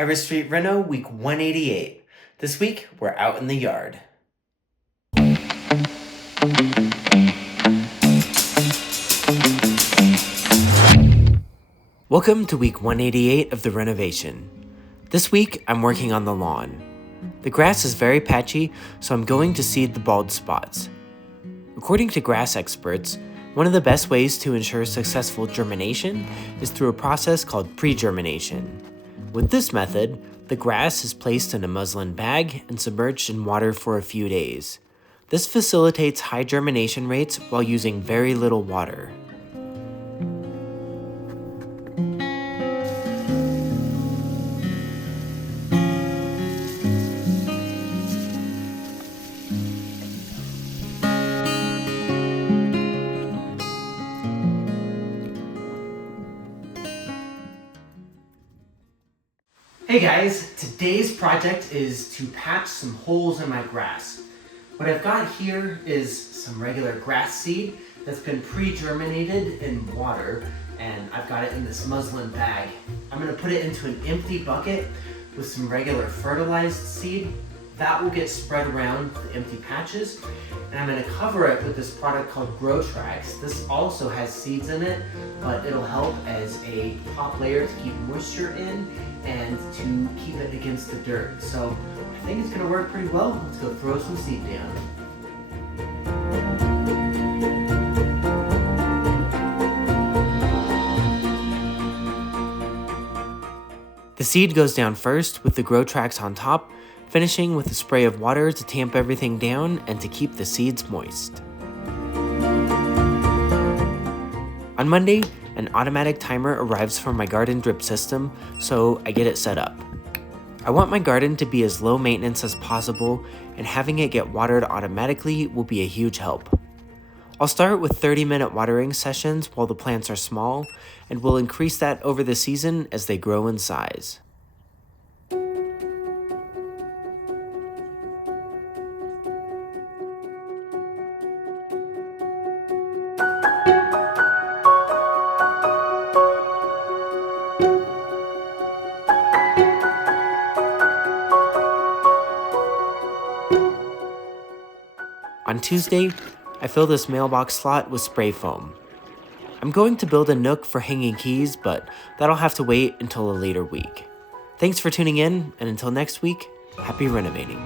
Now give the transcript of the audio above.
Iris Street Reno, week 188. This week, we're out in the yard. Welcome to week 188 of the renovation. This week, I'm working on the lawn. The grass is very patchy, so I'm going to seed the bald spots. According to grass experts, one of the best ways to ensure successful germination is through a process called pre-germination. With this method, the grass is placed in a muslin bag and submerged in water for a few days. This facilitates high germination rates while using very little water. Hey guys, today's project is to patch some holes in my grass. What I've got here is some regular grass seed that's been pre-germinated in water, and I've got it in this muslin bag. I'm going to put it into an empty bucket with some regular fertilized seed. That will get spread around the empty patches, and I'm going to cover it with this product called Grow Tracks. This also has seeds in it, but it'll help as a top layer to keep moisture in and to keep it against the dirt. So I think it's going to work pretty well. Let's go throw some seed down. The seed goes down first with the Grow Tracks on top, finishing with a spray of water to tamp everything down and to keep the seeds moist. On Monday, an automatic timer arrives for my garden drip system, so I get it set up. I want my garden to be as low maintenance as possible, and having it get watered automatically will be a huge help. I'll start with 30-minute watering sessions while the plants are small, and will increase that over the season as they grow in size. On Tuesday, I fill this mailbox slot with spray foam. I'm going to build a nook for hanging keys, but that'll have to wait until a later week. Thanks for tuning in, and until next week, happy renovating.